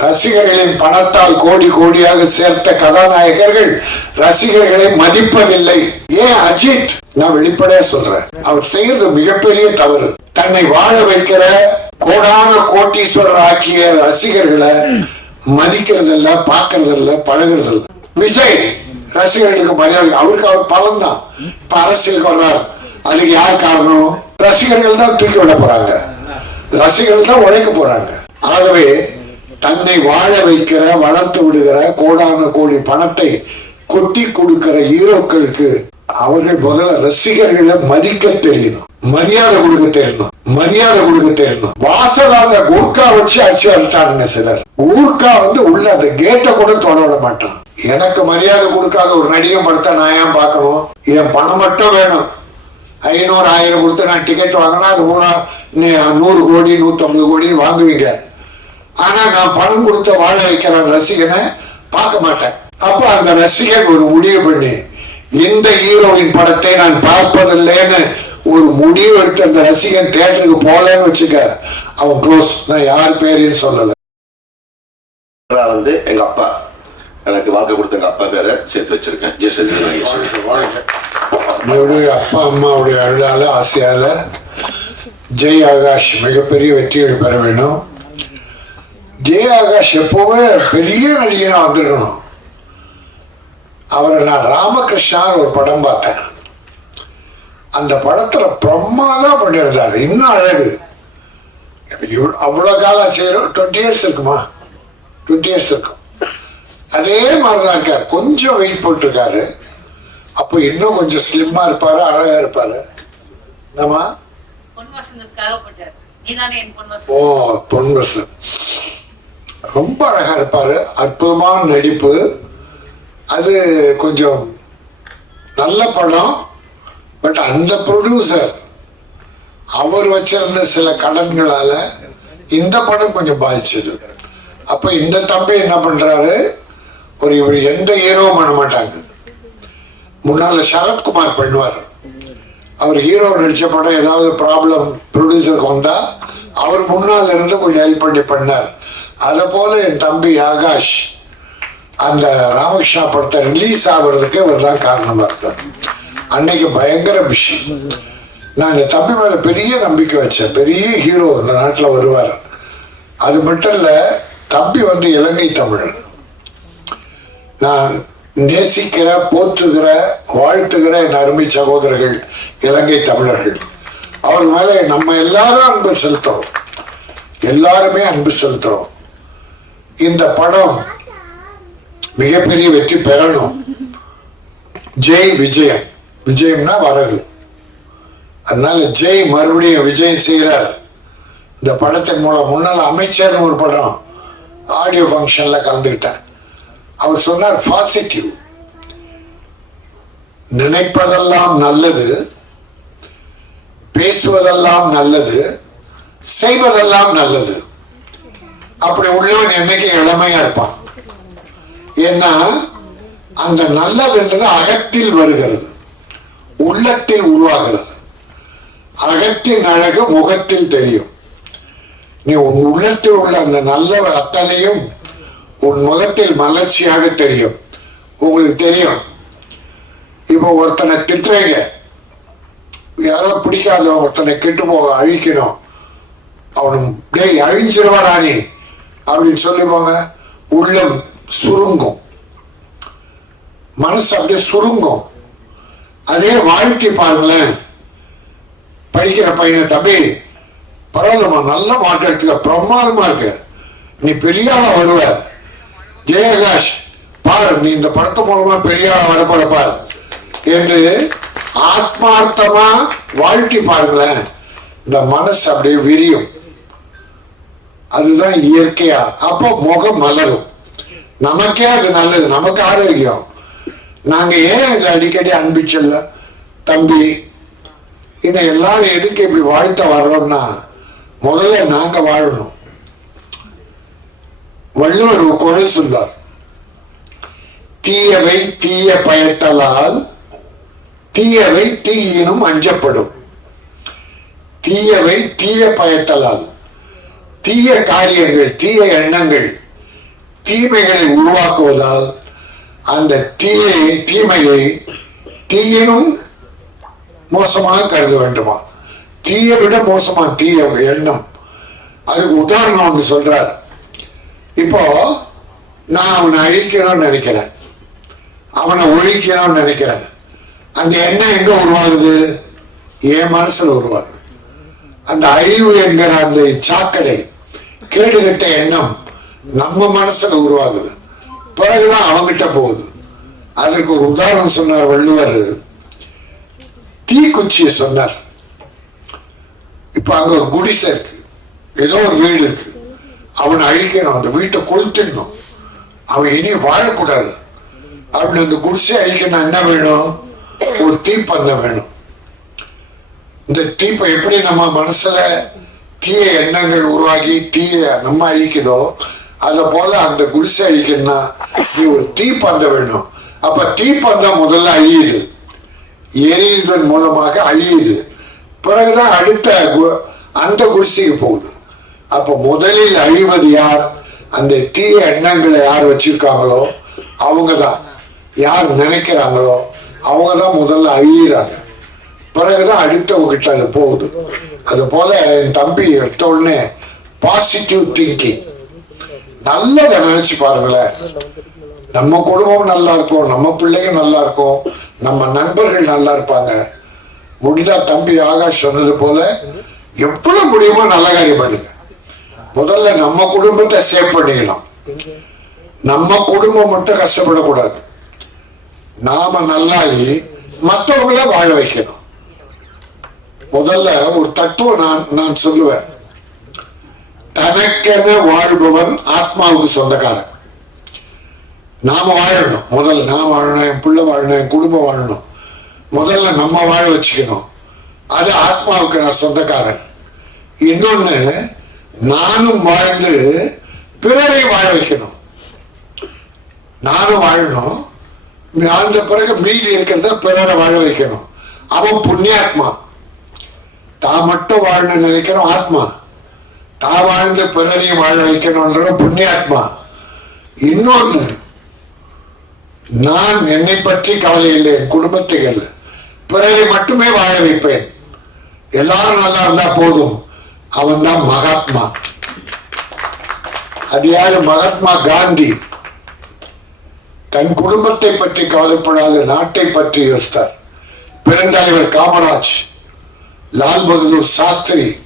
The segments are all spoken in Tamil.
ரசிகர்களின் பணத்தால் கோடி கோடியாக சேர்த்த கதாநாயகர்கள் ரசிகர்களை மதிப்பதில்லை. ஏன் அஜித்? நான் வெளிப்படையா சொல்றேன். அவர் செய்யறது மிகப்பெரிய தவறு. தன்னை வாழ வைக்கிற கோடான கோட்டீஸ்வரர் ஆக்கிய ரசிகர்களை மதிக்கிறது இல்ல பாக்குறது இல்ல பழகுறது இல்ல விஜய் ரசிகர்களுக்கு மரியாதை அவருக்கு அவர் பலன் தான். இப்ப அரசியலுக்கு வர்றார். அதுக்கு யார் காரணம்? ரசிகர்கள் தான் தூக்கி விட போறாங்க. ரசிகர்கள் தான் உழைக்க போறாங்க. ஆகவே தன்னை வாழ வைக்கிற வளர்த்து விடுகிற கோடான கோடி பணத்தை கொட்டி கொடுக்கிற ஹீரோக்களுக்கு அவர்கள் முதல்ல ரசிகர்களை மதிக்க தெரியணும். மரியாதை கொடுக்க தெரியணும். மரியாதை கொடுக்க தெரியணும். வாசல் அந்த கூர்க்கா வச்சு அடிச்சு வந்துட்டானுங்க சிலர். கூர்க்கா வந்து உள்ள அந்த கேட்டை கூட தொட விட மாட்டான். எனக்கு மரியாதை கொடுக்காத ஒரு நடிகை படத்தை நான் ஏன் பார்க்கணும்? என் பணம் மட்டும் வேணும். ஐநூறு ஆயிரம் கொடுத்து நான் டிக்கெட் வாங்கினா அது மூணா நீ நூறு கோடி நூற்றம்பது கோடின்னு வாங்குவீங்க. ஆனா நான் பணம் கொடுத்த வாழ வைக்கிற ரசிகனை பார்க்க மாட்டேன். அப்ப அந்த ரசிகன் ஒரு முடிவு பண்ணி இந்த ஹீரோவின் படத்தை நான் பார்ப்பதில்லைன்னு ஒரு முடிவு எடுத்து அந்த ரசிகன் தியேட்டருக்கு போகலன்னு வச்சுக்க அவன் க்ளோஸ் நான் யார் பேரையும் சொல்லல. நான் வந்து எங்க அப்பா. எனக்கு வாழ்க்கை கொடுத்த எங்க அப்பா பேரை சேர்த்து வச்சிருக்கேன். ஜெய சசி நாகேஸ்வரன் என்னுடைய அப்பா அம்மாவுடைய அருளால ஆசையால ஜெய் ஆகாஷ் மிகப்பெரிய வெற்றிகள் பெற வேணும் ஜெய் ஆகாஷ் எப்பவுமே பெரிய நடிகனா வந்திருக்கணும். அவரை நான் ராமகிருஷ்ணான்னு ஒரு படம் பார்த்தேன். அந்த படத்துல பிரமாதம் பண்ணியிருந்தாரு. இன்னும் அழகு. அவ்வளவு காலம் செய்யறோம். டுவெண்ட்டி இயர்ஸ் இருக்குமா? டுவெண்ட்டி இயர்ஸ் இருக்கும். அதே மாதிரி தான் இருக்கார். கொஞ்சம் வெயிட் போட்டிருக்காரு. அப்போ இன்னும் கொஞ்சம் ஸ்லிம்மா இருப்பாரு அழகா இருப்பாரு. என்னம்மா? ஓ பொன் வசனம் ரொம்ப அழகாக இருப்பார். அற்புதமான நடிப்பு. அது கொஞ்சம் நல்ல படம். பட் அந்த ப்ரொடியூசர் அவர் வச்சிருந்த சில கடன்களால் இந்த படம் கொஞ்சம் பாதிச்சது. அப்போ இந்த தம்பி என்ன பண்ணுறாரு ஒரு இவர் எந்த ஹீரோவும் பண்ண மாட்டாங்க. முன்னால் சரத்குமார் பண்ணுவார். அவர் ஹீரோ நடித்த படம் ஏதாவது ப்ராப்ளம் ப்ரொடியூசருக்கு வந்தால் அவர் முன்னால் இருந்து கொஞ்சம் ஹெல்ப் பண்ணி பண்ணார். அதை போல என் தம்பி ஆகாஷ் அந்த ராமகிருஷ்ணா படத்தை ரிலீஸ் ஆகுறதுக்கு இவர் தான் காரணமாக இருந்தார் அன்னைக்கு பயங்கர விஷயம் நான் என் தம்பி மேலே பெரிய நம்பிக்கை வச்சேன். பெரிய ஹீரோ இந்த நாட்டில் வருவார். அது மட்டும் இல்லை தம்பி வந்து இலங்கை தமிழன் நான் நேசிக்கிற போற்றுகிற வாழ்த்துகிற என் அருமை சகோதரர்கள் இலங்கை தமிழர்கள். அவர் மேலே நம்ம எல்லாரும் அன்பு செலுத்துறோம். எல்லாருமே அன்பு செலுத்துறோம். இந்த படம் மிகப்பெரிய வெற்றி பெறணும். ஜெய் விஜயம். விஜயம்னா வரகு. அதனால ஜெய் மறுபடியும் விஜய் செய்கிறார் இந்த படத்தின் மூலம் முன்னால் அமைச்சர்னு ஒரு படம் ஆடியோ ஃபங்க்ஷனில் கலந்துக்கிட்டேன். அவர் சொன்னார் பாசிட்டிவ் நினைப்பதெல்லாம் நல்லது பேசுவதெல்லாம் நல்லது செய்வதெல்லாம் நல்லது. அப்படி உள்ளவன் என்னைக்கு இளமையா இருப்பான். ஏன்னா அந்த நல்லதுன்றது அகத்தில் வருகிறது. உள்ளத்தில் உருவாகிறது. அகத்தின் அழகு முகத்தில் தெரியும். நீ உன் உள்ளத்தில் உள்ள அந்த நல்ல அத்தனையும் உன் முகத்தில் மலர்ச்சியாக தெரியும். உங்களுக்கு தெரியும். இப்போ ஒருத்தனை திட்டுறீங்க. யாரோ பிடிக்காத ஒருத்தனை கெட்டு போக அழிக்கணும். அவனும் டேய் அழிஞ்சிருவாடா நீ. அப்படின்னு சொல்லி போங்க உள்ளம் சுருங்கும். மனசு அப்படியே சுருங்கும். அதே வாழ்க்கை பாருங்களேன். படிக்கிற பையனை தம்பி பரவாயில்லம்மா நல்ல மார்க் எடுத்துக்க பிரமாதமா இருக்கு. நீ பெரிய ஆளா வருவ. ஜெயகாஷ் பாரு நீ இந்த படத்து மூலமா பெரிய ஆளா வரப்போற பாரு. என்று ஆத்மார்த்தமா வாழ்க்கை பாருங்களேன். இந்த மனசு அப்படியே விரியும். அதுதான் இயற்கையா? அப்போ முகம் மலரும். நமக்கே அது நல்லது. நமக்கு ஆரோக்கியம். நாங்க ஏன் இது அடிக்கடி அன்பிச்சல்ல? தம்பி இன்னும் எல்லாரும் எதுக்கு இப்படி வாழ்த்த வர்றோம்னா முதல்ல நாங்க வாழணும். வள்ளுவர் ஒரு குரல் சொன்னார். தீயவை தீய பயத்தலால் தீயவை தீயினும் அஞ்சப்படும். தீயவை தீய பயத்தலால். தீய காரியங்கள் தீய எண்ணங்கள் தீமைகளை உருவாக்குவதால் அந்த தீயை தீமையை தீயினும் மோசமாக கருத வேண்டுமா? தீயை விட மோசமா தீய எண்ணம். அதுக்கு உதாரணம் ஒன்று சொல்றார். இப்போ நான் அவனை அழிக்கணும்னு நினைக்கிறேன். அவனை ஒழிக்கணும்னு நினைக்கிறேன். அந்த எண்ணம் எங்க உருவாகுது? என் மனசுல உருவாகுது. அந்த அழிவு என்கிற அந்த சாக்கடை கேடுகட்ட எண்ணம் நம்ம மனசுல உருவாகுது. பிறகுதான் அவங்கிட்ட போகுது. அதற்கு ஒரு உதாரணம் சொன்னார் வள்ளுவர். தீக்குச்சியை சொன்னார். இப்ப அங்க ஒரு குடிசை இருக்கு. ஏதோ ஒரு வீடு இருக்கு. அவனை அழிக்கணும். அந்த வீட்டை கொளுத்திடணும். அவன் இனி வாழக்கூடாது. அப்படி அந்த குடிசை அழிக்கணும் என்ன வேணும்? ஒரு தீப்பந்தம் வேணும். இந்த தீப்பை எப்படி நம்ம மனசுல தீய எண்ணங்கள் உருவாகி தீய நம்ம அழிக்குதோ அத போல அந்த குடிசை அழிக்கணும்னா நீ ஒரு தீப்பந்தம் வேணும். அப்ப தீப்பந்தம் முதல்ல அழியுது. எரியுதன் மூலமாக அழியுது. பிறகுதான் அடுத்த கு- அந்த குடிசைக்கு போகுது. அப்ப முதலில் அழிவது யார்? அந்த தீய எண்ணங்களை யார் வச்சிருக்காங்களோ அவங்க தான் யார் நினைக்கிறாங்களோ அவங்க தான் முதல்ல அழியிறாங்க. பிறகுதான் அடுத்தவங்க கிட்ட அது போகுது. அது போல என் தம்பி எடுத்த உடனே பாசிட்டிவ் திங்கிங் நல்லதை நினைச்சு பாருங்களேன். நம்ம குடும்பம் நல்லா இருக்கும் நம்ம பிள்ளைங்க நல்லா இருக்கும் நம்ம நண்பர்கள் நல்லா இருப்பாங்க. முடிஞ்சா தம்பி ஆகாஷ் சொன்னது போல எவ்வளவு முடியுமோ நல்ல காரியம் பண்ணுங்க. முதல்ல நம்ம குடும்பத்தை சேவ் பண்ணிக்கலாம் நம்ம குடும்பம் மட்டும் கஷ்டப்படக்கூடாது. நாம நல்லாகி மற்றவங்கள வாழ வைக்கணும். முதல்ல ஒரு தத்துவம் நான் நான் சொல்லுவேன். தனக்கென வாழ்பவன் ஆத்மாவுக்கு சொந்தக்காரன். நாம வாழணும். முதல்ல நான் வாழணும் என் பிள்ளை வாழணும் என் குடும்பம் வாழணும். முதல்ல நம்ம வாழ வச்சுக்கணும். அது ஆத்மாவுக்கு நான் சொந்தக்காரன். இன்னொன்னு நானும் வாழ்ந்து பிறரை வாழ வைக்கணும். நானும் வாழணும். வாழ்ந்த பிறகு மீதி இருக்கிறத பிறரை வாழ வைக்கணும். அவன் புண்ணியாத்மா. தான் மட்டும் வாழணும்னு நினைக்கிறோம் ஆத்மா. தான் வாழ்ந்து பிறரையும் வாழ வைக்கணும்ன்ற புண்ணியாத்மா. இன்னொன்னு நான் என்னை பற்றி கவலை இல்லை என் குடும்பத்தை இல்லை. பிறரை மட்டுமே வாழ வைப்பேன். எல்லாரும் நல்லா இருந்தா போதும். அவன் தான் மகாத்மா. அது யாரு மகாத்மா காந்தி. தன் குடும்பத்தை பற்றி கவலைப்படாத நாட்டை பற்றி யோசித்தார். பெருந்தலைவர் காமராஜ். லால் பகதூர் சாஸ்திரி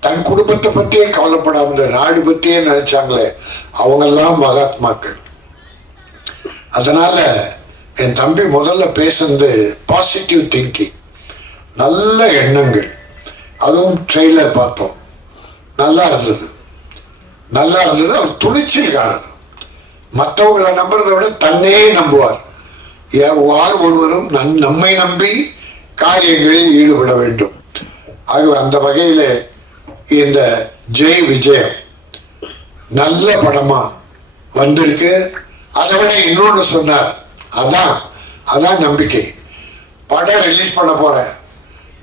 தன் குடும்பத்தை பற்றியே கவலைப்படாம இந்த நாடு பற்றியே நினைச்சாங்களே அவங்கெல்லாம் மகாத்மாக்கள். அதனால என் தம்பி முதல்ல பேசுனது பாசிட்டிவ் திங்கிங் நல்ல எண்ணங்கள். அதுவும் ட்ரெயிலர் பார்த்தோம். நல்லா இருந்தது. நல்லா இருந்தது அவர் துணிச்சல் காரணம். மற்றவங்களை நம்புறதை விட தன்னையே நம்புவார். யார் ஒருவரும் நன் நம்மை நம்பி காரியங்களில் ஈடுபட வேண்டும். ஆகவே அந்த வகையில் இந்த ஜெய் விஜயம் நல்ல படமா வந்திருக்கு. அதை விட இன்னொன்று சொன்னார். அதான் அதான் நம்பிக்கை. படம் ரிலீஸ் பண்ண போறேன்.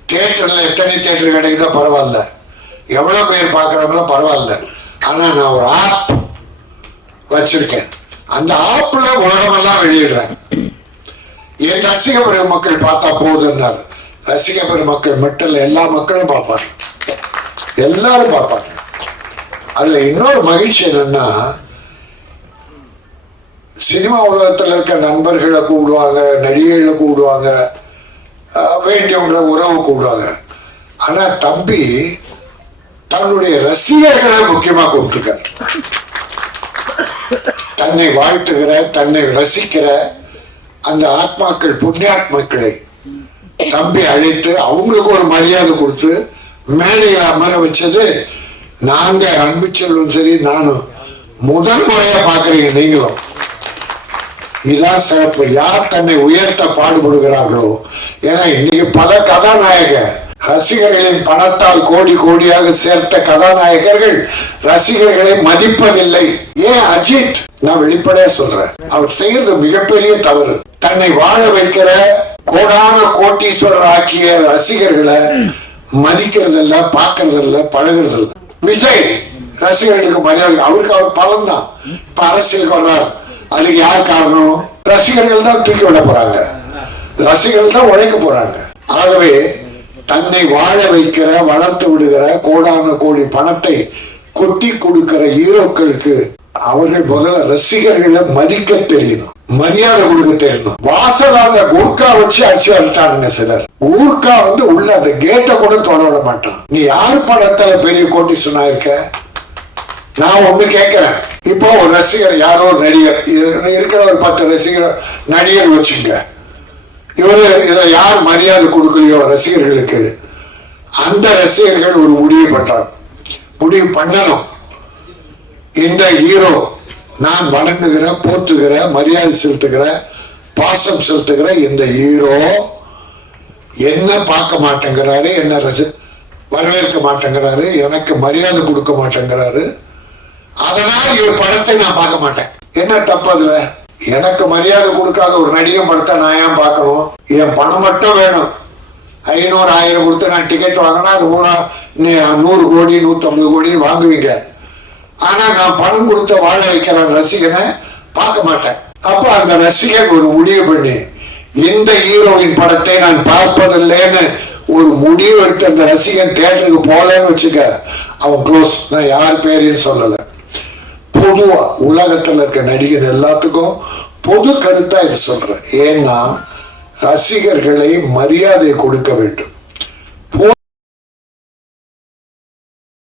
தேட்டரில் எத்தனை தேட்டர் கிடைக்குதோ பரவாயில்ல. எவ்வளோ பேர் பார்க்குறாங்களோ பரவாயில்ல. ஆனால் நான் ஒரு ஆப் வச்சிருக்கேன். அந்த ஆப்பில் உலகமெல்லாம் வெளியிடுறேன். என் ரசிக பெருமக்கள் பார்த்தா போதுன்னார் ரசிக பெருமக்கள் மட்டும் எல்லா மக்களும் பார்ப்பாங்க. எல்லாரும் பார்ப்பாங்க. அதுல இன்னொரு மகிழ்ச்சி என்னன்னா சினிமா உலகத்துல இருக்க நண்பர்களை கூடுவாங்க நடிகைகளை கூடுவாங்க அஹ், வேண்டியவங்களை உறவு கூடுவாங்க ஆனா தம்பி தன்னுடைய ரசிகர்களை முக்கியமா கூப்பிட்டுருக்கார். தன்னை வாழ்த்துகிற தன்னை ரசிக்கிற அந்த ஆத்மாக்கள் புண்ணியாத்மாக்களை தம்பி அழைத்து அவங்களுக்கு ஒரு மரியாதை கொடுத்து மேடையில் அமர வச்சது நாங்க அன்பு செல்வம் சரி நானும். முதல் முறையா பாக்குறீங்க நீங்களும். இதான் சிறப்பு. யார் தன்னை உயர்த்த பாடுபடுகிறார்களோ? ஏன்னா இன்னைக்கு பல கதாநாயக ரசிகர்களின் பணத்தால் கோடி கோடியாக சேர்த்த கதாநாயகர்கள் ரசிகர்களை மதிப்பதில்லை. ஏன் அஜித்? நான் வெளிப்படையா சொல்றேன். அவர் செய்யறது மிகப்பெரிய தவறு. தன்னை வாழ வைக்கிற கோடான கோட்டீஸ்வரர் ஆக்கிய ரசிகர்களை மதிக்கிறது இல்ல பாக்குறது இல்ல இல்ல விஜய் ரசிகர்களுக்கு மரியாதை அவருக்கு அவர் பலன் தான். இப்ப அரசியலுக்கு வர்றார். அதுக்கு யார் காரணம்? ரசிகர்கள் தான் தூக்கி விட போறாங்க. ரசிகர்கள் தான் உழைக்க போறாங்க. ஆகவே தன்னை வாழ வைக்கிற வளர்த்து விடுகிற கோடான கோடி பணத்தை கொட்டி கொடுக்கிற ஹீரோக்களுக்கு அவர்கள் முதல்ல ரசிகர்களை மதிக்க தெரியணும். மரியாதை கொடுத்துட்டே தெரியணும் வாசல் அந்த குர்கா வச்சு அடிச்சு வந்துட்டானுங்க சிலர். ஊர்கா வந்து உள்ள அந்த கேட்டை கூட தொட விட மாட்டான். நீ யார் படத்துல பெரிய கோட்டி சொன்னாயிருக்க நான் ஒண்ணு கேட்கிறேன் இப்போ ஒரு ரசிகர் யாரோ ஒரு நடிகர். இருக்கிற ஒரு பத்து ரசிகர் நடிகர் வச்சுங்க. இவரு இதை யார் மரியாதை கொடுக்கலையோ ரசிகர்களுக்கு அந்த ரசிகர்கள் ஒரு முடிவு பண்றாங்க. முடிவு பண்ணணும். இந்த ஹீரோ நான் வணங்குகிற போற்றுகிற மரியாதை செலுத்துகிற பாசம் செலுத்துகிற இந்த ஹீரோ என்ன பார்க்க மாட்டேங்கிறாரு என்ன ரசி வரவேற்க மாட்டேங்கிறாரு எனக்கு மரியாதை கொடுக்க மாட்டேங்கிறாரு அதனால் இவர் படத்தை நான் பார்க்க மாட்டேன். என்ன தப்பு அதுல? எனக்கு மரியாதை கொடுக்காத ஒரு நடிகை படத்தை நான் ஏன் பார்க்கணும்? என் பணம் மட்டும் வேணும். ஐநூறு ஆயிரம் கொடுத்து நான் டிக்கெட் வாங்கினா அது மூணா நீ நூறு கோடி நூற்றம்பது கோடி வாங்குவீங்க. ஆனா நான் பணம் கொடுத்த வாழ வைக்கிற ரசிகனை பார்க்க மாட்டேன். அப்போ அந்த ரசிகன் ஒரு முடிவு பண்ணி இந்த ஹீரோவின் படத்தை நான் பார்ப்பதில்லைன்னு ஒரு முடிவு எடுத்து அந்த ரசிகன் தேட்டருக்கு போகலன்னு வச்சுக்க அவன் க்ளோஸ் நான் யார் பேரையும் சொல்லலை. பொதுவா உலகத்துல இருக்க நடிகர் எல்லாத்துக்கும் பொது கருத்தா இது சொல்றேன் ஏன்னா ரசிகர்களை மரியாதை கொடுக்க வேண்டும்.